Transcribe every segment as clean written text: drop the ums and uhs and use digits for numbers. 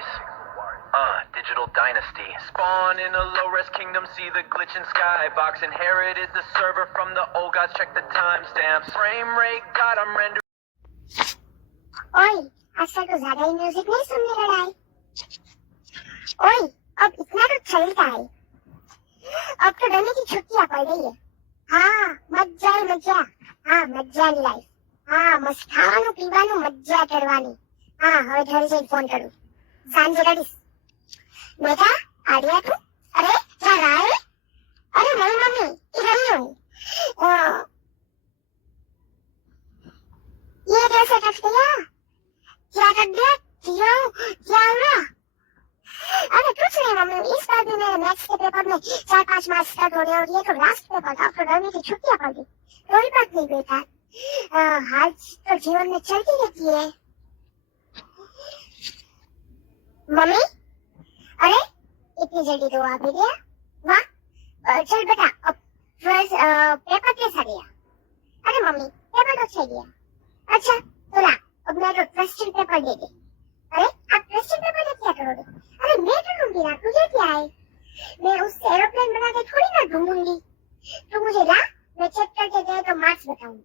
Wars. Digital Dynasty. Spawn in a low-res kingdom, see the glitch in Skybox. Inherited the server from the old gods, check the timestamps. Frame rate, God, I'm rendering. ओए, आजकल तो ज्यादा ही music नहीं सुनने लगा है। ओए, अब इतना तो चलता है। अब तो डरने की छुट्टियां पड़ गई है। हाँ, मज्जा हाँ, मज्जाની લાઈફ। હા, મસ્ત ખાવાનું પીવાનું મज्જા કરવાની। હા, હવે ઘરે જઈને ફોન કરું। સાંજે કરીશ। बेटा, आ गया तू? अरे, क्या रहा है? अरे नहीं मम्मी, इधर ही हूँ। ये कैसे रख दिया? क्या कर दिया? क्या हुआ? अरे कुछ नहीं मम्मी, इस बार भी मेरे मैथ्स के पेपर में 4-5 मार्क्स कट हो रहे और ये तो लास्ट पेपर था, तो गर्मी की छुट्टियां पड़ गई। कोई बात नहीं बेटा, हार तो जीवन में चलती रहती है। मम्मी, अरे इतनी जल्दी तो आ भी गया? वाह, चल बेटा, अब फर्स्ट पेपर कैसा गया? अरे मम्मी, पेपर तो अच्छा गया। अच्छा, तो ला, अब मेरे क्वेश्चन पेपर दे दे। अरे, आप क्वेश्चन पेपर से क्या करोगे? अरे मैं ढूंढूंगी ना, तुझे क्या है? मैं उस एरोप्लेन बना के थोड़ी ना ढूंढूंगी। तो मुझे ला, मैं चेक करके गए तो मार्क्स बताऊंगी।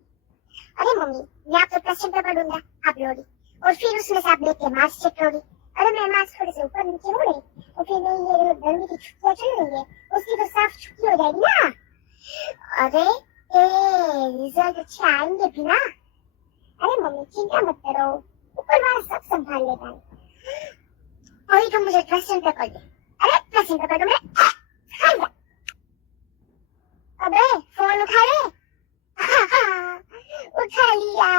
अरे मम्मी, मैं आपको क्वेश्चन पेपर दूंगा, आप लोगी, और फिर उसमें से आप देख के मार्क्स चेक करोगी। अरे मेरे मार्क्स थोड़े से ऊपर नीचे हो रहे, और फिर नहीं ये गर्मी की छुट्टियां चल रही है, उसकी तो साफ छुट्टी हो जाएगी ना। अरे रिजल्ट अच्छे आएंगे भी ना। अरे मम्मी चिंता मत करो, ऊपर वाला सब संभाल लेता है। अभी तुम मुझे क्वेश्चन पेपर दे। अरे क्वेश्चन पेपर तुमने अबे फोन उठा ले। उठा लिया।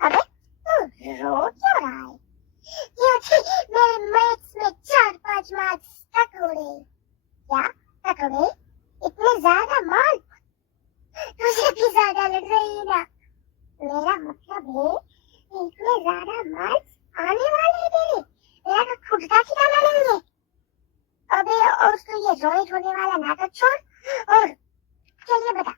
अबे तू रो क्यों रहा है? क्योंकि मेरे मैथ्स में 4-5 मार्क्स कट हो रहे। क्या कट हो गए? इतने ज्यादा मार्क्स तुझे भी ज्यादा लग रही है ना। मेरा मतलब है इतने ज्यादा मार्क्स आने वाले हैं तेरे, मेरा तो खुद का ठिकाना नहीं है। अबे और तू ये रोए धोने वाला नाटक छोड़ और चलिए बता,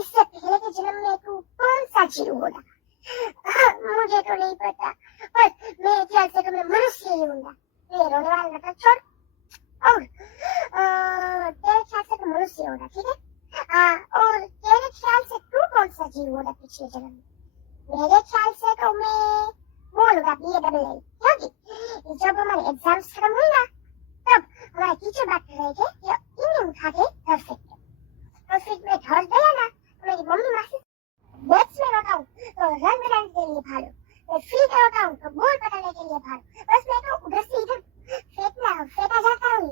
इससे पहले के जन्म में तू कौन सा जीव होगा? मुझे तो नहीं पता, पर मेरे ख्याल से तो मैं मनुष्य ही होगा। ये रोने वाला नाटक छोड़ और तेरे ख्याल से तो मनुष्य होगा, ठीक है? और तेरे ख्याल से तू कौन सा जीव होगा पिछले जन्म में? मेरे ख्याल से तो मैं बोलूंगा BA, क्योंकि जब हमारे एग्जाम्स खत्म हुए ना, तब हमारे टीचर बात कर रहे थे कि इन्हें उठा के घर फेंकते, और फिर मैं घर गया ना, तो मेरी मम्मी मासी मैथ्स में रोता हूँ तो रंग बनाने के लिए भागो, मैं फ्री में रोता हूँ तो बोल बताने के लिए भागो, बस मैं तो उधर से इधर फेंका जाता हूँ।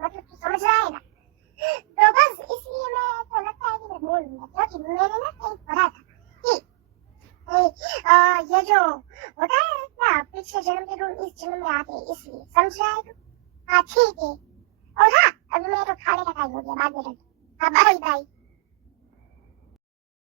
मतलब तू समझ रहा है ना? तो बस इसलिए मैं तो लगता है कि मैं बोलूंगा, क्योंकि मैंने ना कहीं पढ़ा था कि ये जो होता है ना, पिछले जन्म के गुण इस जन्म में आते हैं, इसलिए समझ रहा है तू? हाँ ठीक है। और हाँ, अभी मेरा तो खाने का टाइम हो गया, बाद में। हाँ बाय बाय।